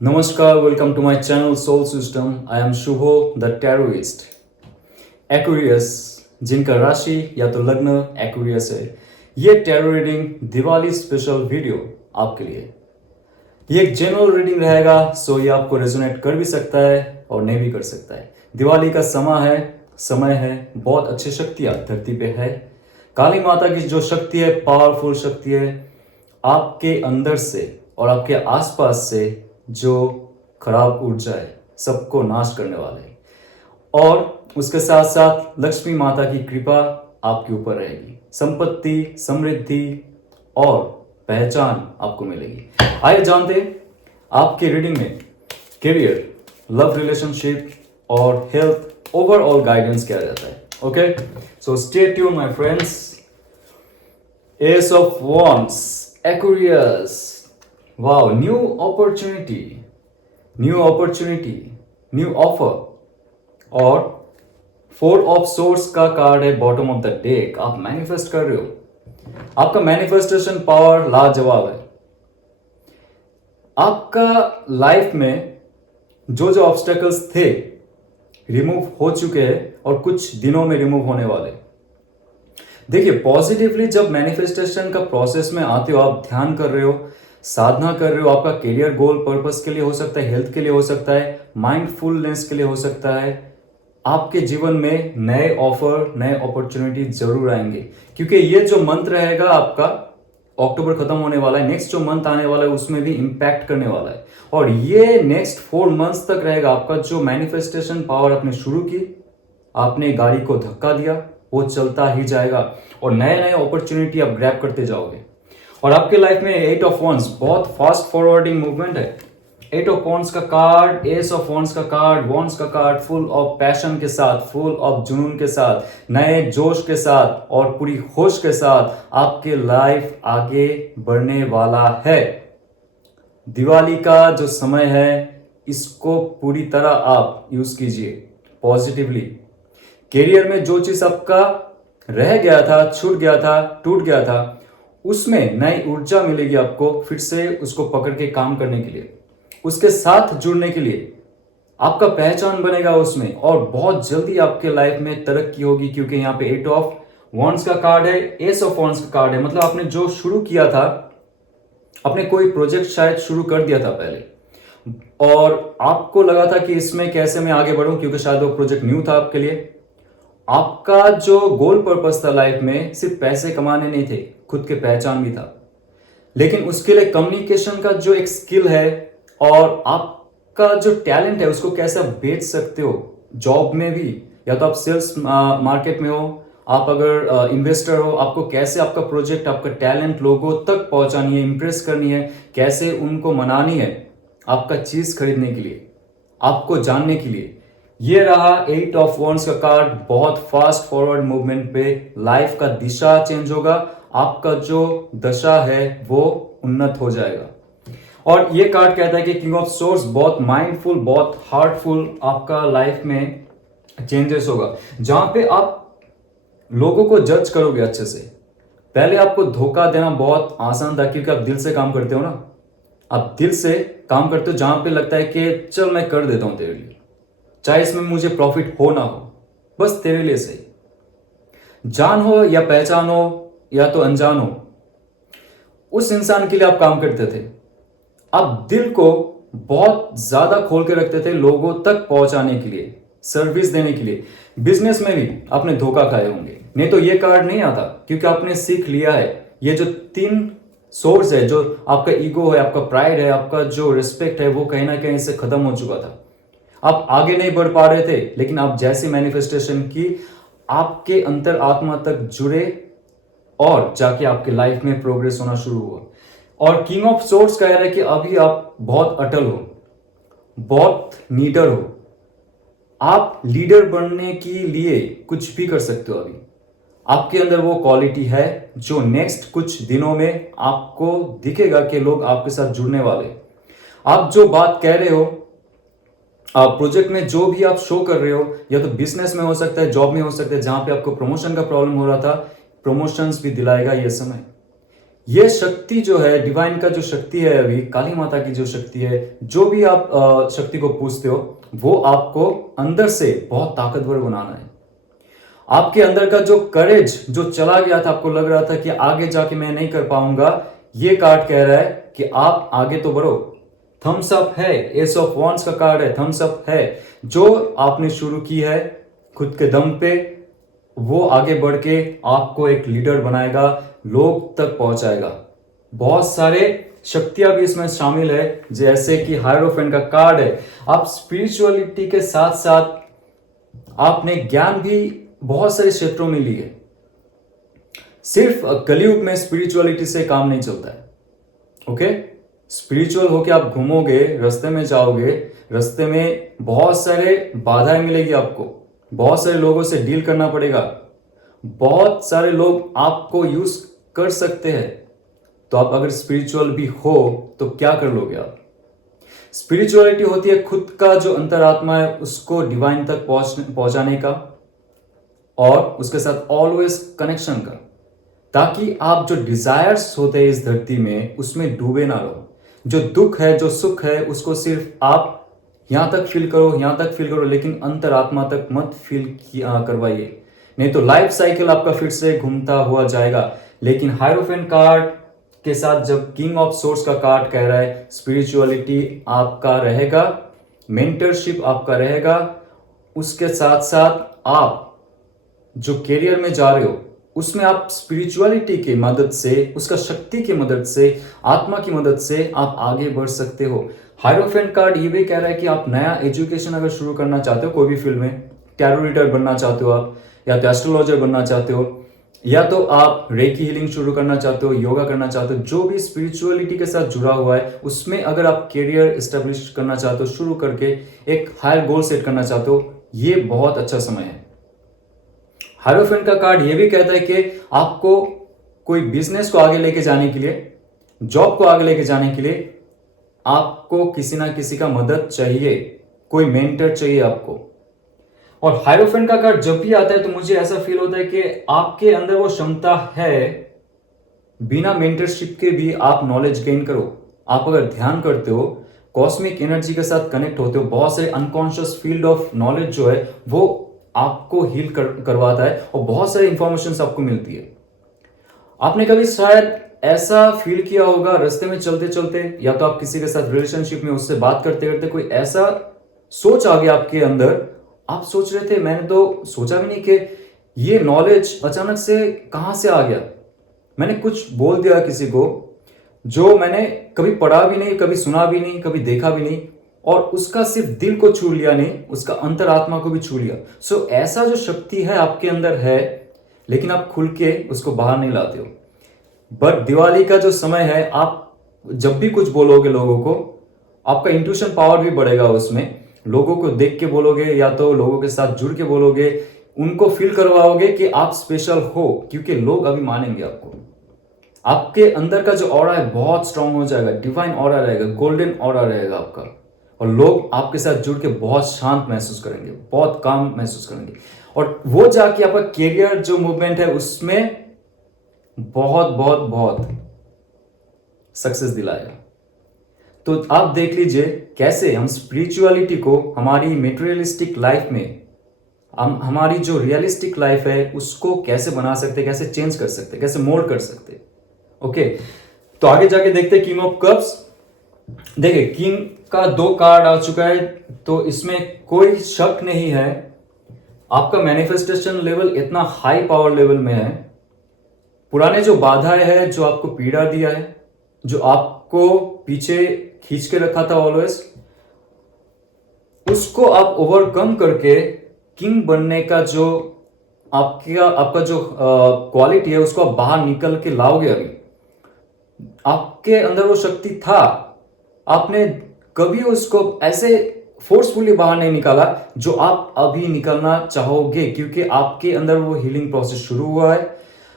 Namaskar, welcome to my channel Soul System. I am Shubho, the Taroist. Aquarius, जिनका राशि या तो लग्न एक्वेरियस है, ये tarot reading Diwali special video आपके लिए। ये एक जनरल रीडिंग रहेगा, सो ये आपको रेजोनेट कर भी सकता है और नहीं भी कर सकता है। दिवाली का समय है, बहुत अच्छी शक्तियाँ धरती पे है। काली माता की जो शक्ति है, पावरफुल शक्ति है, आपके अंदर से और आपके आसपास से जो खराब ऊर्जा है सबको नाश करने वाले हैं। और उसके साथ साथ लक्ष्मी माता की कृपा आपके ऊपर रहेगी। संपत्ति, समृद्धि और पहचान आपको मिलेगी। आइए जानते हैं आपके रीडिंग में करियर, लव रिलेशनशिप और हेल्थ ओवरऑल गाइडेंस क्या रहता है। Okay, so stay tune my friends. S of wands, Aquarius. Wow, new opportunity, new offer। और 4 of Swords का कार्ड है बॉटम ऑफ द डेक। आप मैनिफेस्ट कर रहे हो, आपका मैनिफेस्टेशन पावर लाजवाब है। आपका लाइफ में जो जो ऑब्स्टेकल्स थे रिमूव हो चुके हैं और कुछ दिनों में रिमूव होने वाले। देखिए, पॉजिटिवली जब मैनिफेस्टेशन का प्रोसेस में आते हो, आप ध्यान कर रहे हो, साधना कर रहे हो, आपका करियर गोल पर्पस के लिए हो सकता है, हेल्थ के लिए हो सकता है, माइंडफुलनेस के लिए हो सकता है। आपके जीवन में नए ऑफर, नए अपॉर्चुनिटी जरूर आएंगे, क्योंकि ये जो मंथ रहेगा आपका, अक्टूबर खत्म होने वाला है, नेक्स्ट जो मंथ आने वाला है उसमें भी इंपैक्ट करने वाला है। और ये नेक्स्ट 4 मंथ्स तक रहेगा। आपका जो मैनिफेस्टेशन पावर आपने शुरू की, आपने गाड़ी को धक्का दिया, वो चलता ही जाएगा और नए नए अपॉर्चुनिटी आप ग्रैब करते जाओगे। और आपके लाइफ में 8 ऑफ वॉन्ड्स बहुत फास्ट फॉरवर्डिंग मूवमेंट है। 8 ऑफ वॉन्ड्स का कार्ड, एस ऑफ वॉन्ड्स का कार्ड, वॉन्ड्स का कार्ड फुल ऑफ पैशन के साथ, फुल ऑफ जुनून के साथ, नए जोश के साथ और पूरी होश के साथ आपके लाइफ आगे बढ़ने वाला है। दिवाली का जो समय है, इसको पूरी तरह आप यूज कीजिए पॉजिटिवली। कैरियर में जो चीज आपका रह गया था, छूट गया था, टूट गया था, उसमें नई ऊर्जा मिलेगी आपको फिर से उसको पकड़ के काम करने के लिए, उसके साथ जुड़ने के लिए। आपका पहचान बनेगा उसमें और बहुत जल्दी आपके लाइफ में तरक्की होगी, क्योंकि यहाँ पे 8 ऑफ वॉन्ड्स का कार्ड है, एस ऑफ वॉन्ड्स का कार्ड है। मतलब आपने जो शुरू किया था, आपने कोई प्रोजेक्ट शायद शुरू कर दिया था पहले और आपको लगा था कि इसमें कैसे मैं आगे बढ़ूं, क्योंकि शायद वो प्रोजेक्ट न्यू था आपके लिए। आपका जो गोल पर्पस था लाइफ में, सिर्फ पैसे कमाने नहीं थे, खुद के पहचान भी था। लेकिन उसके लिए कम्युनिकेशन का जो एक स्किल है और आपका जो टैलेंट है, उसको कैसे आप बेच सकते हो जॉब में भी, या तो आप सेल्स मार्केट में हो, आप अगर इन्वेस्टर हो, आपको कैसे आपका प्रोजेक्ट, आपका टैलेंट लोगों तक पहुंचानी है, इंप्रेस करनी है, कैसे उनको मनानी है आपका चीज खरीदने के लिए, आपको जानने के लिए। ये रहा 8 ऑफ वॉन्ड्स का कार्ड। बहुत फास्ट फॉरवर्ड मूवमेंट पे लाइफ का दिशा चेंज होगा, आपका जो दशा है वो उन्नत हो जाएगा। और ये कार्ड कहता है कि किंग ऑफ सोर्स बहुत माइंडफुल, बहुत हार्टफुल आपका लाइफ में चेंजेस होगा, जहां पे आप लोगों को जज करोगे अच्छे से। पहले आपको धोखा देना बहुत आसान था, क्योंकि आप दिल से काम करते हो ना, आप दिल से काम करते हो, जहां पे लगता है कि चल मैं कर देता हूं तेरे लिए, चाहे इसमें मुझे प्रॉफिट हो ना हो, बस तेरे लिए सही। जान हो या पहचान हो या तो अनजान हो, उस इंसान के लिए आप काम करते थे। आप दिल को बहुत ज्यादा खोल के रखते थे लोगों तक पहुंचाने के लिए, सर्विस देने के लिए। बिजनेस में भी आपने धोखा खाए होंगे, नहीं तो ये कार्ड नहीं आता, क्योंकि आपने सीख लिया है। ये जो 3 सोर्स है, जो आपका ईगो है, आपका प्राइड है, आपका जो रिस्पेक्ट है, वो कहीं ना कहीं से खत्म हो चुका था। आप आगे नहीं बढ़ पा रहे थे, लेकिन आप जैसे मैनिफेस्टेशन की, आपके अंतर आत्मा तक जुड़े और जाके आपके लाइफ में प्रोग्रेस होना शुरू हुआ। और किंग ऑफ सोर्ड्स कह रहा है कि अभी आप बहुत अटल हो, बहुत नीडर हो, आप लीडर बनने के लिए कुछ भी कर सकते हो। अभी आपके अंदर वो क्वालिटी है जो नेक्स्ट कुछ दिनों में आपको दिखेगा कि लोग आपके साथ जुड़ने वाले। आप जो बात कह रहे हो, प्रोजेक्ट में जो भी आप शो कर रहे हो, या तो बिजनेस में हो सकता है, जॉब में हो सकता है, जहां पे आपको प्रमोशन का प्रॉब्लम हो रहा था, प्रमोशंस भी दिलाएगा ये समय। ये शक्ति जो है, डिवाइन का जो शक्ति है, अभी काली माता की जो शक्ति है, जो भी आप शक्ति को पूछते हो, वो आपको अंदर से बहुत ताकतवर बनाना है। आपके अंदर का जो करेज जो चला गया था, आपको लग रहा था कि आगे जाके मैं नहीं कर पाऊंगा, ये कार्ड कह रहा है कि आप आगे तो बढ़ो। थम्स अप है, एस ऑफ वॉन्ड्स का कार्ड है, थम्स अप है। जो आपने शुरू की है खुद के दम पे, वो आगे बढ़ के आपको एक लीडर बनाएगा, लोग तक पहुंचाएगा। बहुत सारे शक्तियां भी इसमें शामिल है, जैसे कि हायरोफेंट का कार्ड है। आप स्पिरिचुअलिटी के साथ साथ आपने ज्ञान भी बहुत सारे क्षेत्रों में लिए। सिर्फ कलयुग में स्पिरिचुअलिटी से काम नहीं चलता है। ओके, स्पिरिचुअल होके आप घूमोगे, रास्ते में जाओगे, रास्ते में बहुत सारे बाधाएं मिलेगी आपको, बहुत सारे लोगों से डील करना पड़ेगा, बहुत सारे लोग आपको यूज कर सकते हैं। तो आप अगर स्पिरिचुअल भी हो तो क्या कर लोगे आप? स्पिरिचुअलिटी होती है खुद का जो अंतरात्मा है उसको डिवाइन तक पहुंचाने का, और उसके साथ ऑलवेज कनेक्शन का, ताकि आप जो डिजायर्स होते हैं इस धरती में उसमें डूबे ना रहो। जो दुख है, जो सुख है, उसको सिर्फ आप यहां तक फील करो, यहां तक फील करो, लेकिन अंतरात्मा तक मत फील करवाइए, नहीं तो लाइफ साइकिल आपका फिर से घूमता हुआ जाएगा। लेकिन हायरोफेंट कार्ड के साथ जब किंग ऑफ सोर्स का कार्ड कह रहा है स्पिरिचुअलिटी आपका रहेगा, मेंटरशिप आपका रहेगा, उसके साथ साथ आप जो करियर में जा रहे हो उसमें आप स्पिरिचुअलिटी की मदद से, उसका शक्ति की मदद से, आत्मा की मदद से आप आगे बढ़ सकते हो। हायरोफेंट कार्ड ये भी कह रहा है कि आप नया एजुकेशन अगर शुरू करना चाहते हो कोई भी फील्ड में, टैरो रीडर बनना चाहते हो आप, या तो एस्ट्रोलॉजर बनना चाहते हो, या तो आप रेकी हीलिंग शुरू करना चाहते हो, योगा करना चाहते हो, जो भी स्पिरिचुअलिटी के साथ जुड़ा हुआ है उसमें अगर आप करियर एस्टेब्लिश करना चाहते हो, शुरू करके एक हायर गोल सेट करना चाहते हो, ये बहुत अच्छा समय है। हायरोफेंट का कार्ड ये भी कहता है कि आपको कोई बिजनेस को आगे लेके जाने के लिए, जॉब को आगे लेके जाने के लिए आपको किसी ना किसी का मदद चाहिए, कोई मेंटर चाहिए आपको। और हायरोफेंट का कार्ड जब भी आता है तो मुझे ऐसा फील होता है कि आपके अंदर वो क्षमता है, बिना मेंटरशिप के भी आप नॉलेज गेन करो। आप अगर ध्यान करते हो, कॉस्मिक एनर्जी के साथ कनेक्ट होते हो, बहुत सारे अनकॉन्शियस फील्ड ऑफ नॉलेज जो है वो आपको हील करवाता है और बहुत सारी इंफॉर्मेशन आपको मिलती है। आपने कभी शायद ऐसा फील किया होगा रास्ते में चलते चलते, या तो आप किसी के साथ रिलेशनशिप में उससे बात करते करते कोई ऐसा सोच आ गया आपके अंदर, आप सोच रहे थे मैंने तो सोचा भी नहीं कि ये नॉलेज अचानक से कहां से आ गया, मैंने कुछ बोल दिया किसी को जो मैंने कभी पढ़ा भी नहीं, कभी सुना भी नहीं, कभी देखा भी नहीं, और उसका सिर्फ दिल को छू लिया नहीं, उसका अंतरात्मा को भी छू लिया। सो ऐसा जो शक्ति है आपके अंदर है, लेकिन आप खुल के उसको बाहर नहीं लाते हो। बट दिवाली का जो समय है, आप जब भी कुछ बोलोगे लोगों को, आपका इंट्यूशन पावर भी बढ़ेगा उसमें। लोगों को देख के बोलोगे या तो लोगों के साथ जुड़ के बोलोगे, उनको फील करवाओगे कि आप स्पेशल हो, क्योंकि लोग अभी मानेंगे आपको। आपके अंदर का जो ऑरा है बहुत स्ट्रांग हो जाएगा, डिवाइन ऑरा रहेगा, गोल्डन ऑरा रहेगा आपका, और लोग आपके साथ जुड़ के बहुत शांत महसूस करेंगे, बहुत काम महसूस करेंगे, और वो जाके आपका कैरियर जो मूवमेंट है उसमें बहुत बहुत बहुत सक्सेस दिलाएगा। तो आप देख लीजिए कैसे हम स्पिरिचुअलिटी को हमारी मेटेरियलिस्टिक लाइफ में, हम हमारी जो रियलिस्टिक लाइफ है उसको कैसे बना सकते, कैसे चेंज कर सकते, कैसे मोल्ड कर सकते। ओके, तो आगे जाके देखते हैं किंग ऑफ कप्स। देखिए किंग का 2 कार्ड आ चुका है, तो इसमें कोई शक नहीं है आपका मैनिफेस्टेशन लेवल इतना हाई पावर लेवल में है। पुराने जो बाधाएं है, जो आपको पीड़ा दिया है, जो आपको पीछे खींच के रखा था ऑलवेज, उसको आप ओवरकम करके किंग बनने का जो आपका जो क्वालिटी है उसको आप बाहर निकल के लाओगे। अभी आपके अंदर वो शक्ति था, आपने कभी उसको ऐसे फोर्सफुली बाहर नहीं निकाला जो आप अभी निकलना चाहोगे, क्योंकि आपके अंदर वो हीलिंग प्रोसेस शुरू हुआ है।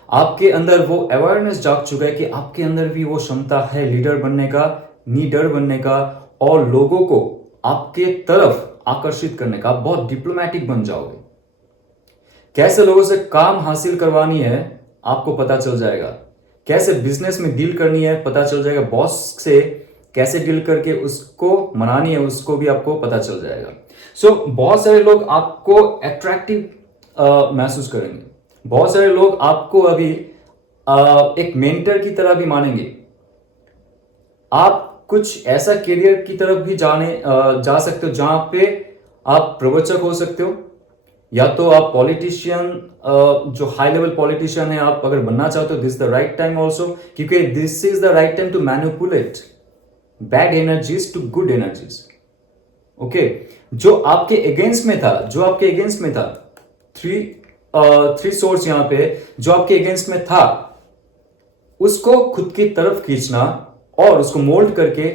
आपके अंदर वो अवेयरनेस जाग चुका है कि आपके अंदर भी वो क्षमता है लीडर बनने का, लीडर बनने का, और लोगों को आपके तरफ आकर्षित करने का। आप बहुत डिप्लोमेटिक बन जाओगे, कैसे लोगों से काम हासिल करवानी है आपको पता चल जाएगा, कैसे बिजनेस में डील करनी है पता चल जाएगा, बॉस से कैसे डील करके उसको मनानी है उसको भी आपको पता चल जाएगा। सो बहुत सारे लोग आपको अट्रैक्टिव महसूस करेंगे, बहुत सारे लोग आपको अभी एक मेंटर की तरह भी मानेंगे। आप कुछ ऐसा करियर की तरफ भी जा सकते हो जहां पे आप प्रवचक हो सकते हो, या तो आप पॉलिटिशियन, जो हाई लेवल पॉलिटिशियन है आप अगर बनना चाहते हो, this the right time also, क्योंकि this is the right time to manipulate bad energies to good energies. Okay, जो आपके अगेंस्ट में था, थ्री सोर्स यहां पे जो आपके अगेंस्ट में था, उसको खुद की तरफ खींचना और उसको मोल्ड करके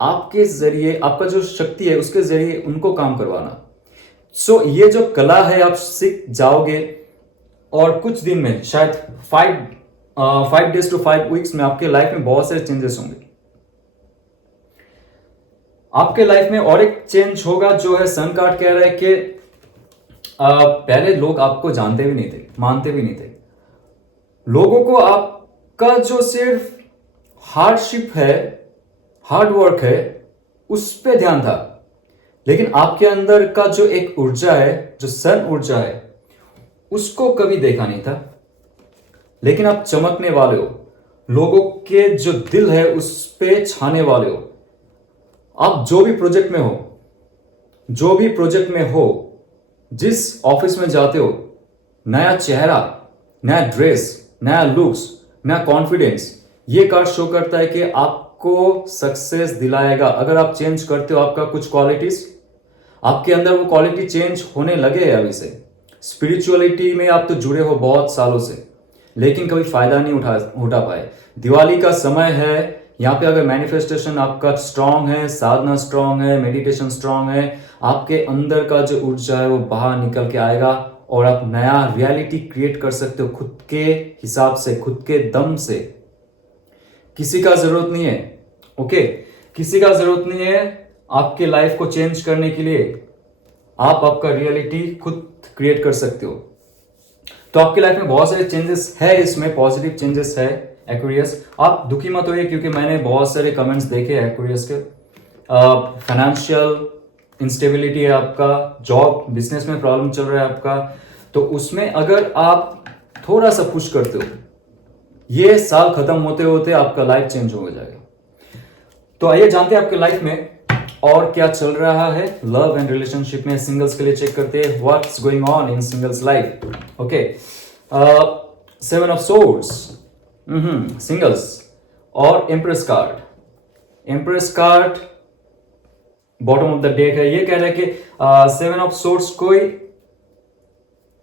आपके जरिए, आपका जो शक्ति है उसके जरिए उनको काम करवाना। सो ये जो कला है आप सीख जाओगे और कुछ दिन में, शायद 5 days to 5 weeks में आपके लाइफ में बहुत सारे चेंजेस होंगे। आपके लाइफ में और एक चेंज होगा जो है, सन कार्ड कह रहा है कि पहले लोग आपको जानते भी नहीं थे, मानते भी नहीं थे। लोगों को आपका जो सिर्फ हार्डशिप है, हार्ड वर्क है, उस पे ध्यान था, लेकिन आपके अंदर का जो एक ऊर्जा है, जो सन ऊर्जा है, उसको कभी देखा नहीं था। लेकिन आप चमकने वाले हो, लोगों के जो दिल है उस पे छाने वाले हो। आप जो भी प्रोजेक्ट में हो, जिस ऑफिस में जाते हो, नया चेहरा, नया ड्रेस, नया लुक्स, नया कॉन्फिडेंस, ये कार्ड शो करता है कि आपको सक्सेस दिलाएगा। अगर आप चेंज करते हो आपका कुछ क्वालिटीज, आपके अंदर वो क्वालिटी चेंज होने लगे हैं अभी से। स्पिरिचुअलिटी में आप तो जुड़े हो बहुत सालों से, लेकिन कभी फायदा नहीं उठा पाए। दिवाली का समय है, यहाँ पे अगर मैनिफेस्टेशन आपका स्ट्रांग है, साधना स्ट्रांग है, मेडिटेशन स्ट्रांग है, आपके अंदर का जो ऊर्जा है वो बाहर निकल के आएगा और आप नया रियलिटी क्रिएट कर सकते हो खुद के हिसाब से, खुद के दम से। किसी का जरूरत नहीं है, ओके, किसी का जरूरत नहीं है आपके लाइफ को चेंज करने के लिए। आप आपका रियलिटी खुद क्रिएट कर सकते हो। तो आपकी लाइफ में बहुत सारे चेंजेस है, इसमें पॉजिटिव चेंजेस है। एक्वेरियस, आप दुखी मत होइए, क्योंकि मैंने बहुत सारे कमेंट्स देखे हैं एक्वेरियस के। फाइनेंशियल इंस्टेबिलिटी है आपका, जॉब बिजनेस में प्रॉब्लम चल रहा है आपका, तो उसमें अगर आप थोड़ा सा पुश करते हो, ये साल खत्म होते होते आपका लाइफ चेंज हो जाएगा। तो आइए जानते हैं आपके लाइफ में और क्या चल रहा है लव एंड रिलेशनशिप में। सिंगल्स के लिए चेक करते हैं what's going on in singles life. Okay, 7 of swords, singles और empress card bottom of the deck है। ये कह रहा है कि 7 ऑफ सोर्ड्स कोई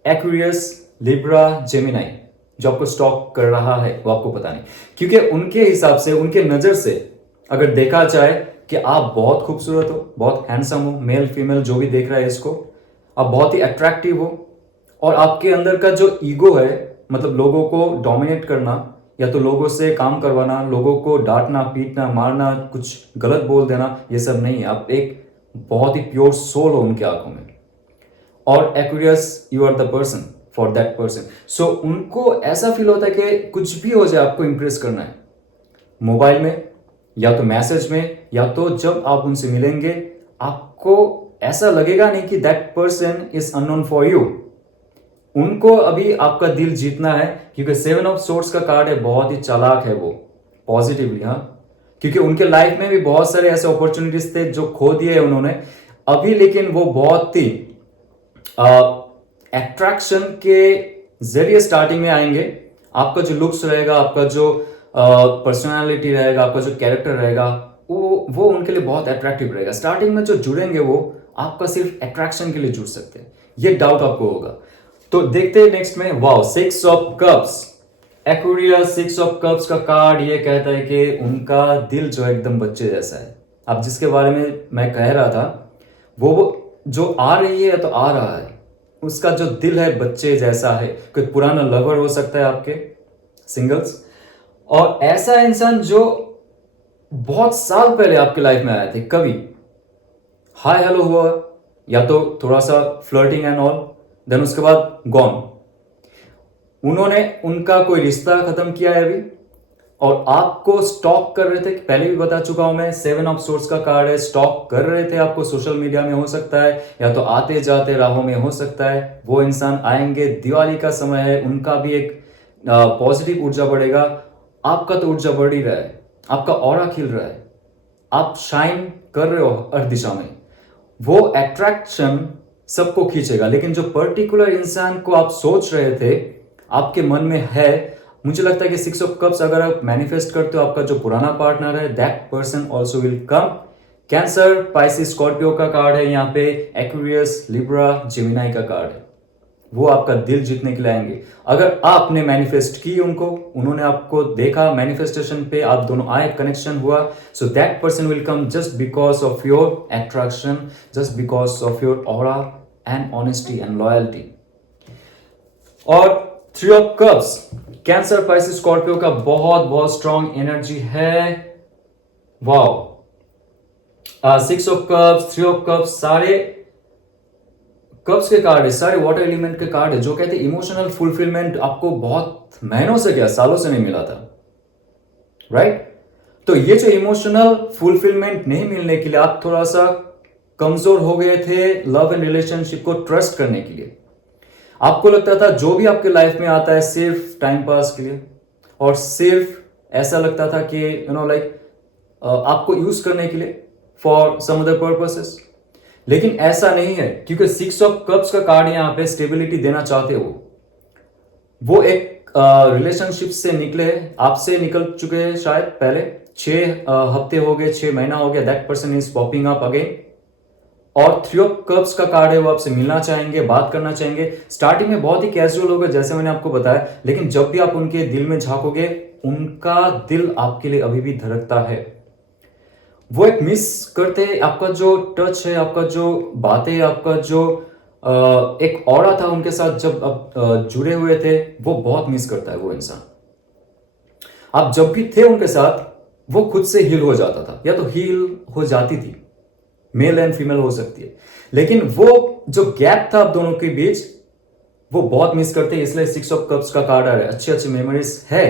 एक्वेरियस, लिब्रा, जेमिनाई जो आपको स्टॉक कर रहा है वो आपको पता नहीं, क्योंकि उनके हिसाब से, उनके नजर से अगर देखा जाए कि आप बहुत खूबसूरत हो, बहुत हैंडसम हो, मेल फीमेल जो भी देख रहा है इसको, आप बहुत ही अट्रैक्टिव हो, और आपके अंदर का जो ईगो है, मतलब लोगों को डोमिनेट करना या तो लोगों से काम करवाना, लोगों को डांटना, पीटना, मारना, कुछ गलत बोल देना, ये सब नहीं है। आप एक बहुत ही प्योर सोल हो उनके आंखों में। और Aquarius, you are the person for that person. So उनको ऐसा फील होता है कि कुछ भी हो जाए आपको इंप्रेस करना है, मोबाइल में या तो मैसेज में, या तो जब आप उनसे मिलेंगे आपको ऐसा लगेगा नहीं कि that person is unknown for you. उनको अभी आपका दिल जीतना है, क्योंकि 7 ऑफ सोर्ड्स का कार्ड है, बहुत ही चालाक है वो, पॉजिटिवली, हाँ, क्योंकि उनके लाइफ में भी बहुत सारे ऐसे अपॉर्चुनिटीज थे जो खो दिए उन्होंने अभी, लेकिन वो बहुत ही एट्रैक्शन के जरिए स्टार्टिंग में आएंगे। आपका जो लुक्स रहेगा, आपका जो पर्सनालिटी रहेगा, आपका जो कैरेक्टर रहेगा, वो उनके लिए बहुत अट्रैक्टिव रहेगा। स्टार्टिंग में जो जुड़ेंगे वो आपका सिर्फ अट्रैक्शन के लिए जुड़ सकते हैं, ये डाउट आपको होगा। तो देखते हैं नेक्स्ट में, wow, 6 of cups, Aquarius. 6 of cups का कार्ड ये कहता है कि उनका दिल जो है एकदम बच्चे जैसा है। अब जिसके बारे में मैं कह रहा था, वो जो आ रही है तो आ रहा है, उसका जो दिल है बच्चे जैसा है। कोई पुराना लवर हो सकता है आपके सिंगल्स, और ऐसा इंसान जो बहुत साल पहले आपके लाइफ में आए थे, कभी हाय हेलो हुआ, या तो थोड़ा सा फ्लर्टिंग एंड ऑल, देन उसके बाद गॉन। उन्होंने उनका कोई रिश्ता खत्म किया है अभी, और आपको स्टॉक कर रहे थे, पहले भी बता चुका हूं मैं, 7 ऑफ सोर्स का कार्ड है, स्टॉक कर रहे थे आपको सोशल मीडिया में हो सकता है, या तो आते जाते राहों में हो सकता है, वो इंसान आएंगे, दिवाली का समय है, उनका भी एक पॉजिटिव ऊर्जा बढ़ेगा। आपका तो ऊर्जा बढ़ ही रहा है, आपका ऑरा खिल रहा है, आप शाइन कर रहे हो हर दिशा में, वो अट्रैक्शन सबको खींचेगा। लेकिन जो पर्टिकुलर इंसान को आप सोच रहे थे आपके मन में है, मुझे लगता है कि 6 ऑफ कप्स अगर आप मैनिफेस्ट करते हो, आपका जो पुराना पार्टनर है that person also will come. Cancer, Pisces, Scorpio का कार्ड है यहाँ पे, एक्वेरियस, लिब्रा, जेमिनाई का कार्ड है, वो आपका दिल जीतने के लिए आएंगे। अगर आपने मैनिफेस्ट की उनको, उन्होंने आपको देखा मैनिफेस्टेशन पे, आप दोनों आए, कनेक्शन हुआ, so that person will come just because of your attraction, just because of your aura and honesty and loyalty. और 3 of cups, cancer, Pisces, Scorpio का बहुत बहुत स्ट्रॉन्ग एनर्जी है। Wow, 6 of cups, 3 of cups, सारे cups के card है, सारे water element के कार्ड है, जो कहते हैं इमोशनल फुलफिलमेंट आपको बहुत महीनों से, क्या सालों से नहीं मिला था, राइट? तो ये जो इमोशनल फुलफिलमेंट नहीं मिलने के लिए आप थोड़ा सा कमजोर हो गए थे लव एंड रिलेशनशिप को ट्रस्ट करने के लिए। आपको लगता था जो भी आपके लाइफ में आता है सिर्फ टाइम पास के लिए, और सिर्फ ऐसा लगता था कि लाइक आपको यूज करने के लिए फॉर सम अदर पर्पसेस। लेकिन ऐसा नहीं है, क्योंकि 6 ऑफ कप्स का कार्ड यहाँ पे स्टेबिलिटी देना चाहते हो। वो एक रिलेशनशिप से निकले, आपसे निकल चुके हैं शायद पहले 6 हफ्ते हो गए, 6 महीना हो गया, that person is popping up again. और 3 ऑफ कप्स का कार्ड है, वो आपसे मिलना चाहेंगे, बात करना चाहेंगे। स्टार्टिंग में बहुत ही कैजुअल होगा जैसे मैंने आपको बताया, लेकिन जब भी आप उनके दिल में झांकोगे, उनका दिल आपके लिए अभी भी धड़कता है। वो एक मिस करते हैं, आपका जो टच है, आपका जो बातें, आपका जो एक ऑरा था उनके साथ जब आप जुड़े हुए थे, वो बहुत मिस करता है वो इंसान। आप जब भी थे उनके साथ, वो खुद से हील हो जाता था, या तो हील हो जाती थी, मेल एंड फीमेल हो सकती है, लेकिन वो जो गैप था आप दोनों के बीच, वो बहुत मिस करते हैं। इसलिए 6 ऑफ कप्स का कार्ड आ रहा है। अच्छी अच्छी मेमोरीज है,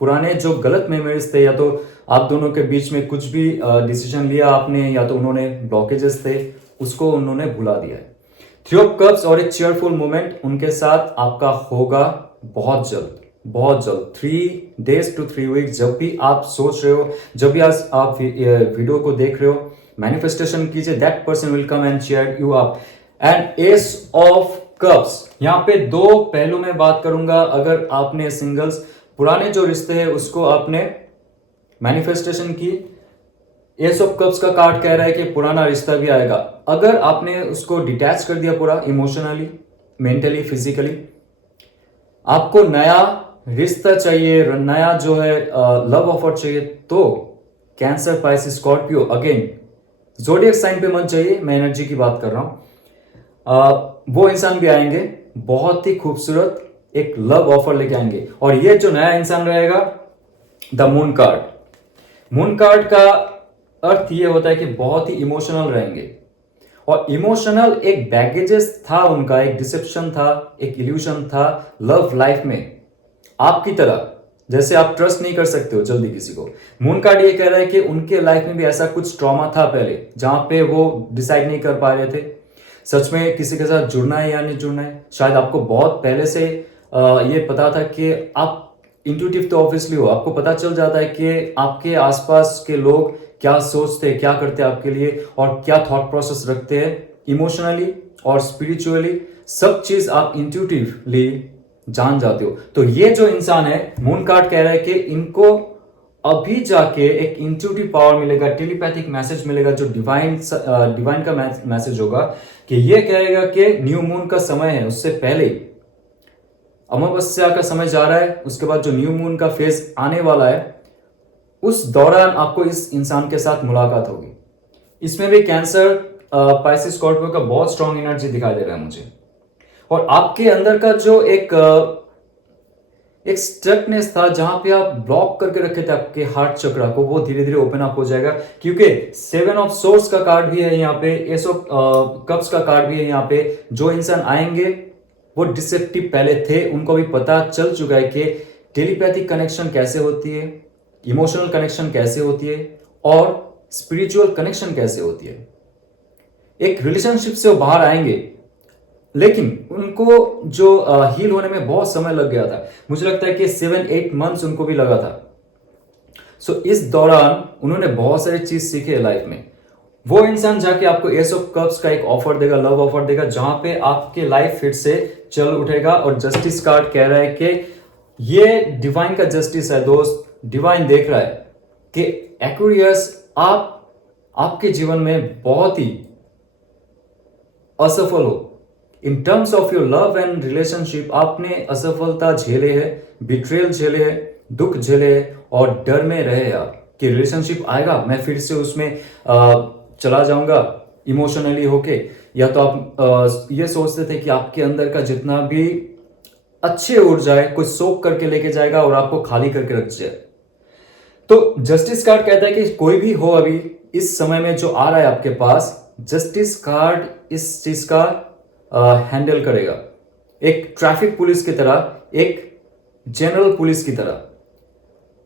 पुराने जो गलत मेमोरीज थे, या तो आप दोनों के बीच में कुछ भी डिसीजन लिया आपने, या तो उन्होंने ब्लॉकेजेस थे, उसको उन्होंने भुला दिया है। 3 ऑफ कप्स और एक चेयरफुल मोमेंट उनके साथ आपका होगा बहुत जल्द, बहुत जल्द। 3 days to 3 weeks, जब भी आप सोच रहे हो, जब भी आप वीडियो को देख रहे हो, मैनिफेस्टेशन कीजिए, that person will come and cheer you up. And ace of cups, यहाँ पे 2 पहलू में बात करूंगा। अगर आपने सिंगल्स, पुराने जो रिश्ते हैं उसको आपने मैनिफेस्टेशन की, एस ऑफ कप्स का कार्ड कह रहा है कि पुराना रिश्ता भी आएगा। अगर आपने उसको डिटैच कर दिया पूरा, इमोशनली, मेंटली, फिजिकली, आपको नया रिश्ता चाहिए, नया जो है लव ऑफर चाहिए, तो cancer, Pisces, Scorpio, again zodiac sign पे मत जाइए, मैं एनर्जी की बात कर रहा हूं। वो इंसान भी आएंगे, बहुत ही खूबसूरत एक लव ऑफर लेके आएंगे। और ये जो नया इंसान रहेगा, the moon card, moon card का अर्थ ये होता है कि बहुत ही इमोशनल रहेंगे। और इमोशनल एक बैगेजेस था उनका, एक डिसेप्शन था, एक इल्यूशन था लव लाइफ में, आपकी तरह। जैसे आप ट्रस्ट नहीं कर सकते हो जल्दी किसी को, मून कार्ड ये कह रहा है कि उनके लाइफ में भी ऐसा कुछ ट्रॉमा था पहले, जहां पे वो डिसाइड नहीं कर पा रहे थे सच में किसी के साथ जुड़ना है या नहीं जुड़ना है। शायद आपको बहुत पहले से ये पता था कि आप इंट्यूटिव तो ऑब्वियसली हो, आपको पता चल जाता है कि आपके आसपास के लोग क्या सोचते हैं, क्या करते हैं आपके लिए, और क्या थॉट प्रोसेस रखते हैं इमोशनली और स्पिरिचुअली, सब चीज आप इंट्यूटिवली जान जाते हो। तो ये जो इंसान है, मून कार्ड कह रहा है कि इनको अभी जाके एक इंट्यूटिव पावर मिलेगा, टेलीपैथिक मैसेज मिलेगा, जो डिवाइन का मैसेज होगा, कि ये कहेगा कि न्यू मून का समय है, उससे पहले अमावस्या का समय जा रहा है, उसके बाद जो न्यू मून का फेज आने वाला है, उस दौरान आपको इस इंसान के साथ मुलाकात होगी। इसमें भी कैंसर, पाइसिस, स्कॉर्पियो का बहुत स्ट्रॉन्ग एनर्जी दिखाई दे रहा है मुझे। और आपके अंदर का जो एक स्टकनेस था, जहां पे आप ब्लॉक करके रखे थे आपके हार्ट चक्रा को, वो धीरे धीरे ओपन अप हो जाएगा, क्योंकि 7 ऑफ सोर्स का कार्ड भी है यहाँ पे, एस ऑफ कप्स का कार्ड भी है यहाँ पे। जो इंसान आएंगे वो डिसेप्टिव पहले थे, उनको भी पता चल चुका है कि टेलीपैथिक कनेक्शन कैसे होती है, इमोशनल कनेक्शन कैसे होती है और स्पिरिचुअल कनेक्शन कैसे होती है। एक रिलेशनशिप से वो बाहर आएंगे, लेकिन उनको जो हील होने में बहुत समय लग गया था। मुझे लगता है कि 7-8 मंथ्स उनको भी लगा था। सो इस दौरान उन्होंने बहुत सारी चीज सीखी है लाइफ में। वो इंसान जाके आपको एस ऑफ कप्स का एक ऑफर देगा, लव ऑफर देगा, जहां पे आपके लाइफ फिर से चल उठेगा। और जस्टिस कार्ड कह रहा है कि ये डिवाइन का जस्टिस है दोस्त। डिवाइन देख रहा है कि एक्वेरियस आपके जीवन में बहुत ही असफल हो। In terms of your love and relationship आपने असफलता झेले है, बिट्रेल झेले है, दुख झेले है और डर में रहे आप कि रिलेशनशिप आएगा, मैं फिर से उसमें चला जाऊंगा इमोशनली होके। या तो आप ये सोचते थे कि आपके अंदर का जितना भी अच्छे ऊर्जा है कुछ सोख करके लेके जाएगा और आपको खाली करके रख जाए। तो जस्टिस कार्ड कहता है कि कोई भी हो अभी इस समय में जो आ रहा है आपके पास, जस्टिस कार्ड इस चीज का हैंडल करेगा, एक ट्रैफिक पुलिस की तरह, एक जनरल पुलिस की तरह।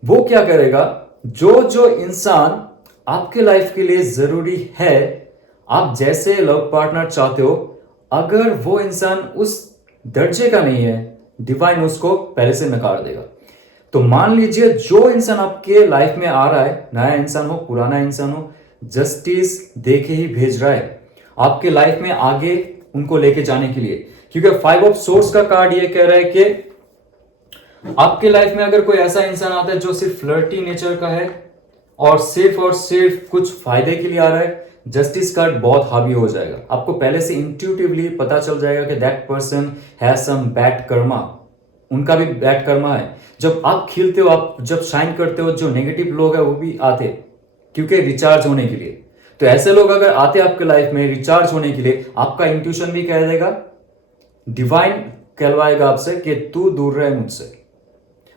वो क्या करेगा, जो जो इंसान आपके लाइफ के लिए जरूरी है, आप जैसे लव पार्टनर चाहते हो, अगर वो इंसान उस दर्जे का नहीं है, डिवाइन उसको पहले से नकार देगा। तो मान लीजिए जो इंसान आपके लाइफ में आ रहा है, नया इंसान हो, पुराना इंसान हो, जस्टिस देके ही भेज रहा है आपके लाइफ में आगे उनको लेके जाने के लिए। क्योंकि 5 ऑफ सोर्स का कार्ड ये कह रहा है कि आपके लाइफ में अगर कोई ऐसा इंसान आता है जो सिर्फ फ्लर्टी नेचर का है और सिर्फ कुछ फायदे के लिए आ रहा है, जस्टिस कार्ड बहुत हावी हो जाएगा। आपको पहले से इंट्यूटिवली पता चल जाएगा कि that person has some bad karma, उनका भी बैड कर्मा है। जब आप खिलते हो, आप जब शाइन करते हो, जो नेगेटिव लोग हैं वो भी आते, क्योंकि रिचार्ज होने के लिए। तो ऐसे लोग अगर आते आपके लाइफ में रिचार्ज होने के लिए, आपका इंट्यूशन भी कह देगा, डिवाइन कहलवाएगा आपसे कि तू दूर रहे मुझसे।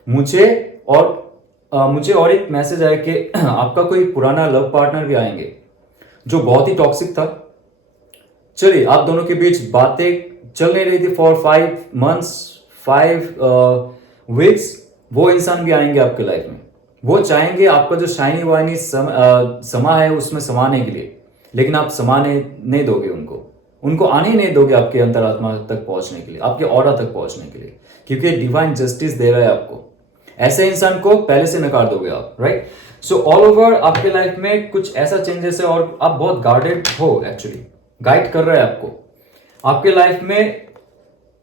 मुझे और एक मैसेज आया कि आपका कोई पुराना लव पार्टनर भी आएंगे जो बहुत ही टॉक्सिक था। चलिए, आप दोनों के बीच बातें चल नहीं रही थी फॉर 5 मंथ्स, 5 वीक्स। वो इंसान भी आएंगे आपके लाइफ में। वो चाहेंगे आपका जो शाइनी वाइनी समा है उसमें समाने के लिए, लेकिन आप समाने नहीं दोगे उनको आने ही नहीं दोगे आपके अंतरात्मा तक पहुंचने के लिए, आपके ऑरा तक पहुंचने के लिए, क्योंकि डिवाइन जस्टिस दे रहा है आपको। ऐसे इंसान को पहले से नकार दोगे आप, राइट। सो ऑल ओवर आपके लाइफ में कुछ ऐसा चेंजेस है और आप बहुत गार्डेड हो, एक्चुअली गाइड कर रहा है आपको। आपके लाइफ में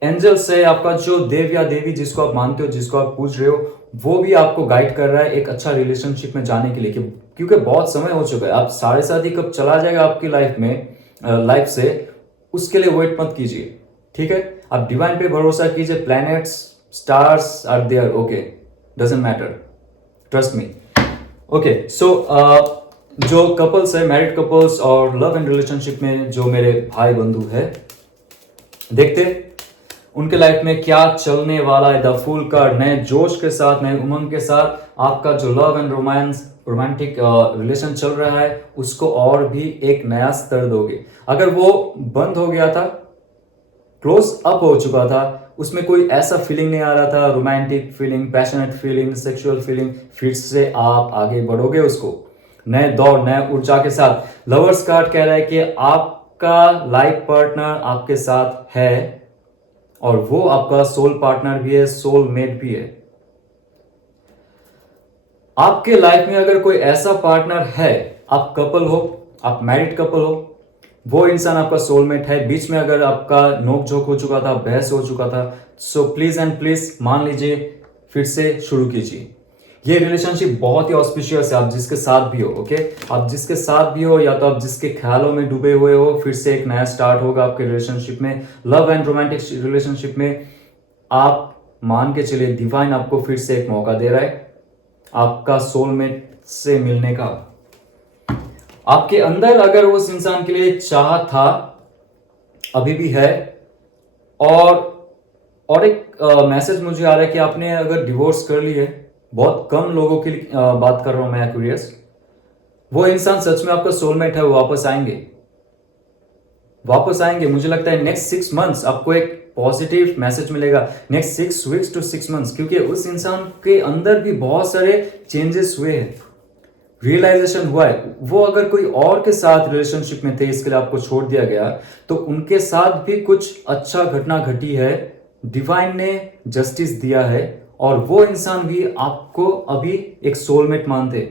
एंजल्स है, आपका जो देव या देवी जिसको आप मानते हो, जिसको आप पूछ रहे हो, वो भी आपको गाइड कर रहा है एक अच्छा रिलेशनशिप में जाने के लिए, क्योंकि बहुत समय हो चुका है। आप 7.5 कब चला जाएगा आपकी लाइफ से, उसके लिए वेट मत कीजिए, ठीक है। आप डिवाइन पे भरोसा कीजिए, planets stars are there, okay, doesn't matter, trust me. Okay, so जो कपल्स है, मैरिड कपल्स और लव एंड रिलेशनशिप में जो मेरे भाई बंधु है, देखते उनके लाइफ में क्या चलने वाला है। द फूल कार्ड, नए जोश के साथ, नए उमंग के साथ आपका जो लव एंड रोमांटिक रिलेशन चल रहा है उसको और भी एक नया स्तर दोगे। अगर वो बंद हो गया था, क्लोज अप हो चुका था, उसमें कोई ऐसा फीलिंग नहीं आ रहा था, romantic feeling, passionate feeling, sexual feeling, फिर से आप आगे बढ़ोगे उसको नए दौर, नए ऊर्जा के साथ। लवर्स कार्ड कह रहा है कि आपका लाइफ पार्टनर आपके साथ है और वो आपका सोल पार्टनर भी है, सोल मेट भी है। आपके लाइफ में अगर कोई ऐसा पार्टनर है, आप कपल हो, आप मैरिड कपल हो, वो इंसान आपका सोलमेट है। बीच में अगर आपका नोकझोंक हो चुका था, बहस हो चुका था, सो प्लीज एंड प्लीज मान लीजिए, फिर से शुरू कीजिए। ये रिलेशनशिप बहुत ही ऑस्पिशियस है, आप जिसके साथ भी हो, ओके। आप जिसके साथ भी हो या तो आप जिसके ख्यालों में डूबे हुए हो, फिर से एक नया स्टार्ट होगा आपके रिलेशनशिप में, लव एंड रोमांटिक रिलेशनशिप में। आप मान के चलिए, डिवाइन आपको फिर से एक मौका दे रहा है आपका सोलमेट से मिलने का। आपके अंदर अगर उस इंसान के लिए चाह था, अभी भी है। और एक मैसेज मुझे आ रहा है कि आपने अगर डिवोर्स कर ली है, बहुत कम लोगों की बात कर रहा हूं मैं, एक्यूरियस, वो इंसान सच में आपका सोलमेट है, वो वापस आएंगे। मुझे लगता है नेक्स्ट 6 मंथ्स आपको एक पॉजिटिव मैसेज मिलेगा नेक्स्ट 6 वीक्स टू 6 मंथ्स, क्योंकि उस इंसान के अंदर भी बहुत सारे चेंजेस हुए हैं, रियलाइजेशन हुआ है। वो अगर कोई और के साथ रिलेशनशिप में थे, इसके लिए आपको छोड़ दिया गया, तो उनके साथ भी कुछ अच्छा घटना घटी है, डिवाइन ने जस्टिस दिया है, और वो इंसान भी आपको अभी एक सोलमेट मानते।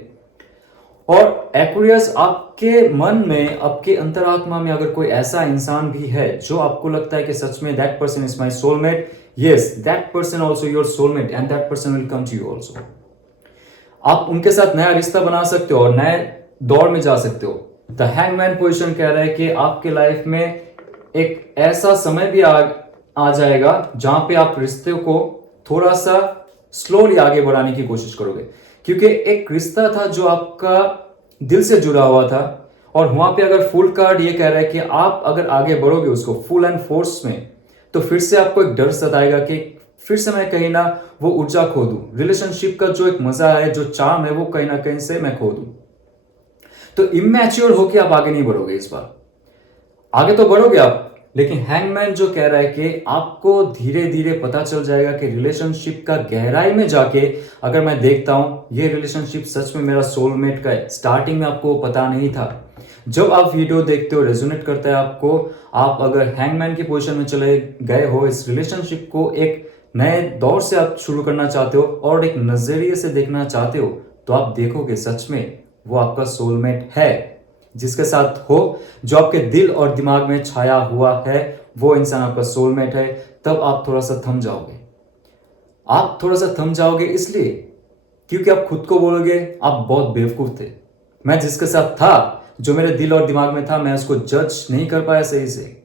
और एक्वेरियस, आपके मन में, आपके अंतरात्मा में अगर कोई ऐसा इंसान भी है जो आपको लगता है कि सच में that person is my soulmate, yes, that person also your soulmate and that person will come to you also. आप उनके साथ नया रिश्ता बना सकते हो और नए दौर में जा सकते हो। द हैंगमैन पोजीशन कह रहा है कि आपके लाइफ में एक ऐसा समय भी आ जाएगा जहां पे आप रिश्ते को थोड़ा सा स्लोली आगे बढ़ाने की कोशिश करोगे, क्योंकि एक रिश्ता था जो आपका दिल से जुड़ा हुआ था, और वहां पे अगर फुल कार्ड ये कह रहा है कि आप अगर आगे बढ़ोगे उसको फुल एंड फोर्स में, तो फिर से आपको एक डर सताएगा कि फिर से मैं कहीं ना वो ऊर्जा खो दूं, रिलेशनशिप का जो एक मजा है, जो चार्म है, वो कहीं ना कहीं से मैं खो दूं। तो इमैच्योर होके आप आगे नहीं बढ़ोगे इस बार। आगे तो बढ़ोगे आप, लेकिन हैंगमैन जो कह रहा है कि आपको धीरे धीरे पता चल जाएगा कि रिलेशनशिप का गहराई में जाके अगर मैं देखता हूं ये रिलेशनशिप सच में मेरा सोलमेट का है। स्टार्टिंग में आपको पता नहीं था, जब आप वीडियो देखते हो, रेजोनेट करता है आपको, आप अगर हैंगमैन की पोजीशन में चले गए हो, इस रिलेशनशिप को एक नए दौर से आप शुरू करना चाहते हो और एक नजरिए से देखना चाहते हो, तो आप देखोगे सच में वो आपका सोलमेट है, जिसके साथ हो, जो आपके दिल और दिमाग में छाया हुआ है, वो इंसान आपका सोलमेट है। तब आप थोड़ा सा थम जाओगे। आप थोड़ा सा थम जाओगे इसलिए क्योंकि आप खुद को बोलोगे आप बहुत बेवकूफ थे, मैं जिसके साथ था, जो मेरे दिल और दिमाग में था, मैं उसको जज नहीं कर पाया सही से।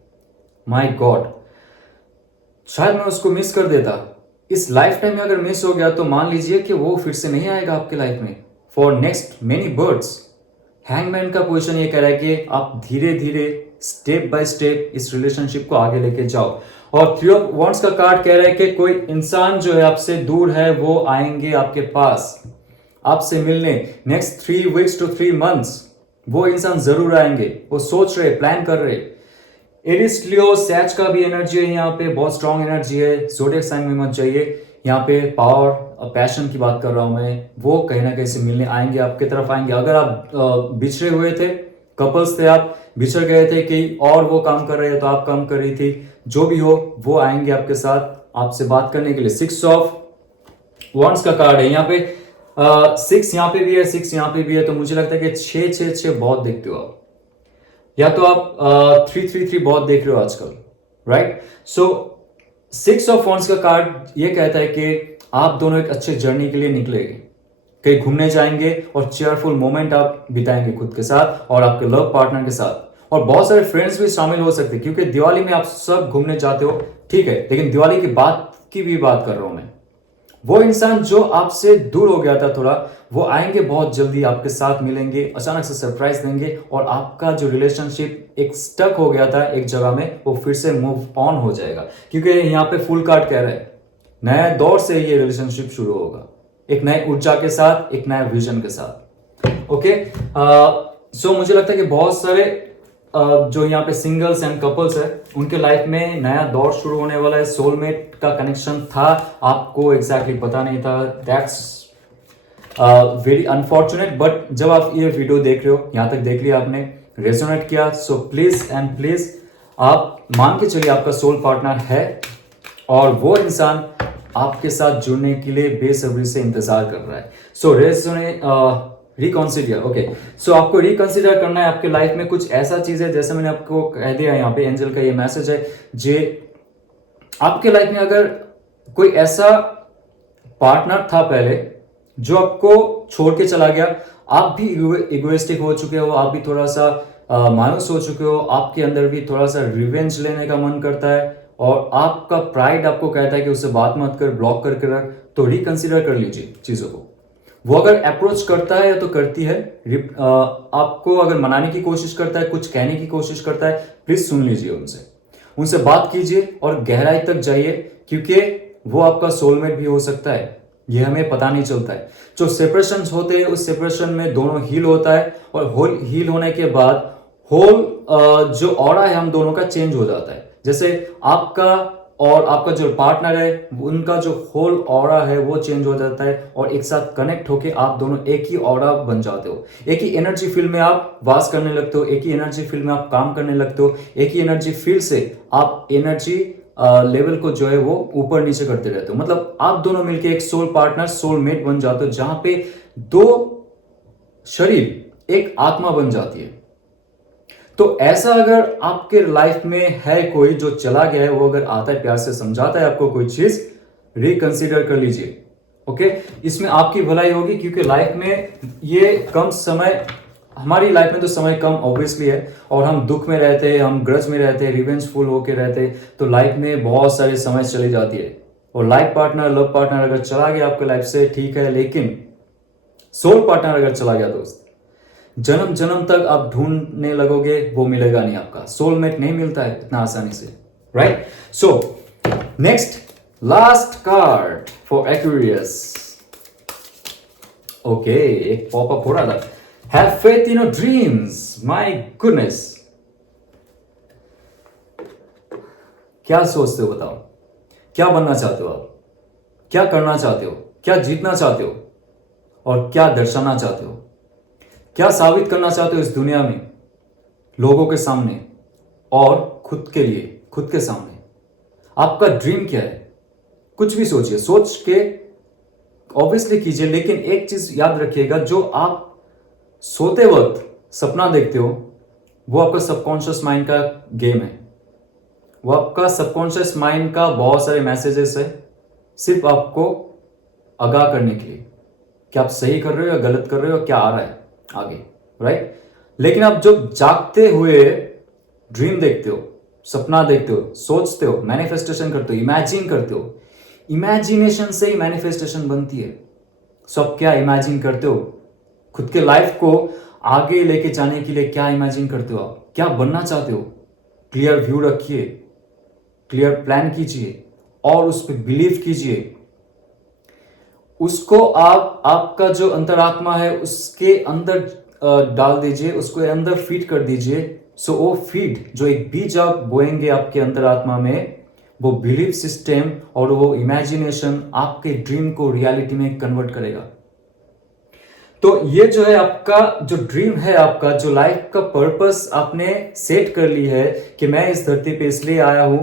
माय गॉड, शायद मैं उसको मिस कर देता। इस लाइफ टाइम में अगर मिस हो गया तो मान लीजिए कि वो फिर से नहीं आएगा आपके लाइफ में for next many birds. Hangman का पोजीशन ये कह रहा है कि आप धीरे धीरे स्टेप बाय स्टेप इस रिलेशनशिप को आगे लेके जाओ। और थ्री ऑफ वॉन्ड्स का कार्ड कह रहा है कि कोई इंसान जो है आपसे दूर है, वो आएंगे आपके पास आपसे मिलने नेक्स्ट 3 वीक्स टू 3 मंथ्स। वो इंसान जरूर आएंगे, वो सोच रहे, प्लान कर रहे। एरिस, लियो, सैच का भी एनर्जी है यहाँ पे, बहुत स्ट्रॉन्ग एनर्जी है। ज़ोडिएक साइन में मत जाइए, यहाँ पे पावर और पैशन की बात कर रहा हूं मैं। वो कहीं ना कहीं से मिलने आएंगे, आपके तरफ आएंगे। अगर आप बिछड़े हुए थे, कपल्स थे, आप बिछड़ गए थे कि और वो काम कर रहे हैं तो आप काम कर रही थी, जो भी हो वो आएंगे आपके साथ आपसे बात करने के लिए। 6 ऑफ वॉन्ड्स का कार्ड है यहाँ पे। 6 यहाँ पे भी है, 6 यहाँ पे भी है, तो मुझे लगता है कि 6 बहुत देखते हो आप, या तो आप 3 बहुत देख रहे हो आजकल, राइट। सो 6 ऑफ वॉन्ड्स का कार्ड ये कहता है कि आप दोनों एक अच्छे जर्नी के लिए निकलेंगे, कहीं घूमने जाएंगे और चेयरफुल मोमेंट आप बिताएंगे खुद के साथ और आपके लव पार्टनर के साथ। और बहुत सारे फ्रेंड्स भी शामिल हो सकते हैं, क्योंकि दिवाली में आप सब घूमने जाते हो, ठीक है, लेकिन दिवाली की बात की भी बात कर रहा हूं मैं। वो इंसान जो आपसे दूर हो गया था थोड़ा, वो आएंगे बहुत जल्दी, आपके साथ मिलेंगे, अचानक से सरप्राइज देंगे, और आपका जो रिलेशनशिप एक स्टक हो गया था एक जगह में, वो फिर से मूव ऑन हो जाएगा। क्योंकि यहाँ पे फुल कार्ड कह रहे हैं नया दौर से ये रिलेशनशिप शुरू होगा, एक नए ऊर्जा के साथ, एक नए विजन के साथ। ओके, सो मुझे लगता है कि बहुत सारे जो यहाँ पे सिंगल्स एंड कपल्स है, उनके लाइफ में नया दौर शुरू होने वाला है। सोलमेट का कनेक्शन था, आपको एग्जैक्टली पता नहीं था, दैट्स वेरी अनफॉर्चुनेट। बट जब आप ये वीडियो देख रहे हो, यहाँ तक देख लिया आपने, रेजोनेट किया, सो प्लीज एंड प्लीज आप मान के चलिए आपका सोल पार्टनर है, और वो इंसान आपके साथ जुड़ने के लिए बेसब्री से इंतजार कर रहा है। सो रेजोनेट, रिकॉन्सिडर, ओके। सो आपको रिकॉन्सिडर करना है आपके लाइफ में कुछ ऐसा चीज है, जैसे मैंने आपको कह दिया यहाँ पे, एंजल का ये मैसेज है, जे आपके लाइफ में अगर कोई ऐसा पार्टनर था पहले जो आपको छोड़ के चला गया, आप भी इगोइस्टिक हो चुके हो, आप भी थोड़ा सा मायूस हो चुके हो, आपके अंदर भी थोड़ा सा रिवेंज लेने का मन करता है, और आपका प्राइड आपको कहता है कि उससे बात मत कर, ब्लॉक करके रख, तो रिकंसिडर कर लीजिए चीजों को। वो अगर अप्रोच करता है या तो करती है, आपको अगर मनाने की कोशिश करता है, कुछ कहने की कोशिश करता है, प्लीज सुन लीजिए उनसे बात कीजिए और गहराई तक जाइए, क्योंकि वो आपका सोलमेट भी हो सकता है, ये हमें पता नहीं चलता है। जो सेपरेशन होते हैं, उस सेपरेशन में दोनों हील होता है, और हील होने के बाद होल जो ऑरा है हम दोनों का चेंज हो जाता है। जैसे आपका और आपका जो पार्टनर है उनका जो होल ऑरा है वो चेंज हो जाता है और एक साथ कनेक्ट होके आप दोनों एक ही ऑरा बन जाते हो। एक ही एनर्जी फील्ड में आप वास करने लगते हो, एक ही एनर्जी फील्ड में आप काम करने लगते हो, एक ही एनर्जी फील्ड से आप एनर्जी लेवल को जो है वो ऊपर नीचे करते रहते हो। मतलब आप दोनों मिलके एक सोल पार्टनर, सोलमेट बन जाते हो, जहां पे दो शरीर एक आत्मा बन जाती है। तो ऐसा अगर आपके लाइफ में है कोई जो चला गया है, वो अगर आता है, प्यार से समझाता है आपको कोई चीज, रिकंसीडर कर लीजिए। ओके, इसमें आपकी भलाई होगी, क्योंकि लाइफ में ये कम समय, हमारी लाइफ में तो समय कम ऑब्वियसली है, और हम दुख में रहते हैं, हम ग्रज में रहते हैं, रिवेंजफुल होके रहते हैं, तो लाइफ में बहुत सारे समय चली जाती है। और लाइफ पार्टनर, लव पार्टनर अगर चला गया आपके लाइफ से ठीक है, लेकिन सोल पार्टनर अगर चला गया दोस्त, जन्म जन्म तक आप ढूंढने लगोगे, वो मिलेगा नहीं। आपका सोलमेट नहीं मिलता है इतना आसानी से, right? So next, last card for Aquarius. Okay, एक पॉपअप हो रहा था, have faith in your dreams. My goodness, क्या सोचते हो बताओ? क्या बनना चाहते हो आप? क्या करना चाहते हो? क्या जीतना चाहते हो? और क्या दर्शाना चाहते हो? क्या साबित करना चाहते हो इस दुनिया में, लोगों के सामने और खुद के लिए, खुद के सामने? आपका ड्रीम क्या है? कुछ भी सोचिए, सोच के ऑब्वियसली कीजिए, लेकिन एक चीज याद रखिएगा, जो आप सोते वक्त सपना देखते हो वो आपका सबकॉन्शियस माइंड का गेम है। वो आपका सबकॉन्शियस माइंड का बहुत सारे मैसेजेस है, सिर्फ आपको आगाह करने के लिए कि आप सही कर रहे हो या गलत कर रहे हो, क्या आ रहा है आगे, राइट? लेकिन आप जब जागते हुए ड्रीम देखते हो, सपना देखते हो, सोचते हो, मैनिफेस्टेशन करते हो, इमेजिन करते हो, इमेजिनेशन से ही मैनिफेस्टेशन बनती है। सो आप क्या इमेजिन करते हो? खुद के लाइफ को आगे लेके जाने के लिए क्या इमेजिन करते हो? आप क्या बनना चाहते हो? क्लियर व्यू रखिए, क्लियर प्लान कीजिए और उस पर बिलीव कीजिए। उसको आप, आपका जो अंतरात्मा है उसके अंदर डाल दीजिए, उसको अंदर फीड कर दीजिए। सो वो फीड, जो एक बीज आप बोएंगे आपके अंतरात्मा में, वो बिलीफ सिस्टम और वो इमेजिनेशन आपके ड्रीम को रियलिटी में कन्वर्ट करेगा। तो ये जो है आपका जो ड्रीम है, आपका जो लाइफ का पर्पस आपने सेट कर ली है कि मैं इस धरती पे इसलिए आया हूं,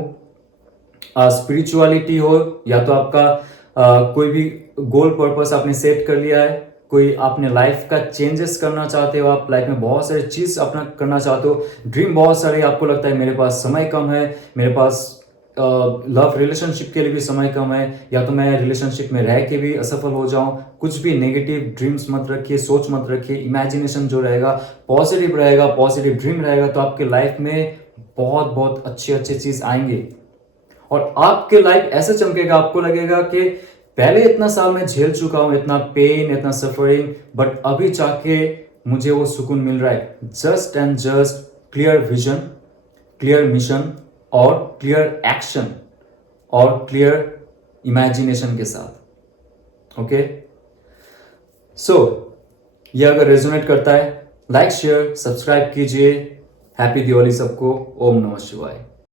स्पिरिचुअलिटी हो या तो आपका कोई भी गोल पर्पस आपने सेट कर लिया है, कोई आपने लाइफ का चेंजेस करना चाहते हो, आप लाइफ में बहुत सारी चीज अपना करना चाहते हो, ड्रीम बहुत सारे, आपको लगता है मेरे पास समय कम है, मेरे पास लव रिलेशनशिप के लिए भी समय कम है, या तो मैं रिलेशनशिप में रह के भी असफल हो जाऊं। कुछ भी नेगेटिव ड्रीम्स मत रखिए, सोच मत रखिए। इमेजिनेशन जो रहेगा पॉजिटिव रहेगा, पॉजिटिव ड्रीम रहेगा, तो आपके लाइफ में बहुत बहुत अच्छे अच्छे चीज आएंगे और आपके लाइफ ऐसे चमकेगा, आपको लगेगा कि पहले इतना साल मैं झेल चुका हूं, इतना पेन, इतना सफरिंग, बट अभी जाके मुझे वो सुकून मिल रहा है। Just and just clear vision, clear mission और क्लियर एक्शन और क्लियर इमेजिनेशन के साथ। ओके, सो ये अगर रेजोनेट करता है, लाइक शेयर सब्सक्राइब कीजिए। हैप्पी दिवाली सबको। ओम नमः शिवाय।